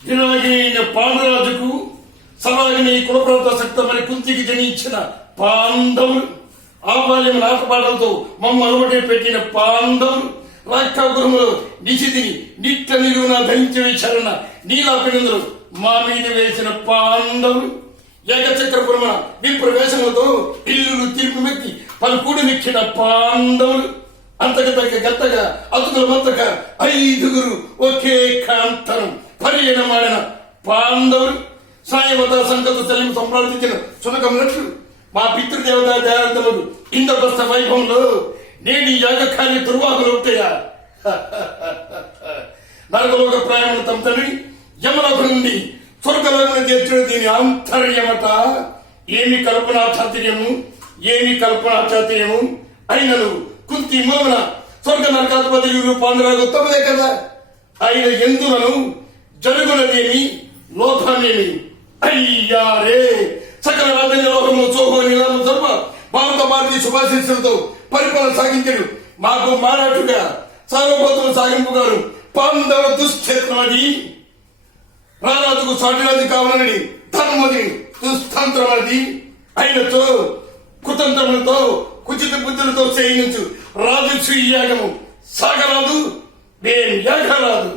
ఇలాగైన పాండురాజుకు సలాగిని కులప్రవత శక్తమని కుంతికి జనించిన పాండవులు, ఆ బాల్యం నాటపాటలతో మమ్మ అలవటే పెట్టిన పాండవులు, రాక్షాపురములో నిశితిని నిట్ట నిలువున ధరించి వేశారన్న నీలాపినందులు మా మీద వేసిన పాండవులు, ఏకచక్రపురమున విప్రవేశములతో ఇల్లులు తీర్పు మెత్తి పలుకూడి నెక్కిన పాండవులు, అంతకు తగ్గ గత్తగా అతుకుల మంతక 5 ఒకే కాంతరం పర్యటనమాడిన పాండవులు, సాయవత సంకల్ప శల్యం సంప్రార్థించిన సునకమునట్లు మా పితృదేవతా దేవతలకు ఇంద్రప్రస్థ వైభవంలో నేటి యాగకార్య దుర్వాహులు ఉంటాయా? నరకలోక ప్రయాణం తమ తండ్రి యమలోక నుండి స్వర్గలోకం చేర్చిన దీని ఆంతర్యమత ఏమి కల్పనాచాతుర్యము, ఏమి కల్పనాచాతుర్యము అయినను కుంతి మూలమున స్వర్గ నరకాధిపతి పాండురాజు ఉత్తమదే కదా. ఆయన ఎందులను జరుగునదేమి లోకాన్నేమి అయ్యారే. సకల రాజ్యాంగ లోకము చోహో నిలాము సర్వ భారత భారతీయ శుభాశిస్సులతో పరిపాలన సాగించాడు. మాకు మారాటుగా సార్వభౌతులు సాగింపు గారు పాండవ దుశ్చేత్రమది, రారాజుకు సాటిరాజు కావాలని ధర్మది దుస్తంత్రమది అయినతో కుతంత్రములతో కుచిత బుద్ధులతో చేయించు రాజు యాగము సాగరాదు, నేను యాగరాదు.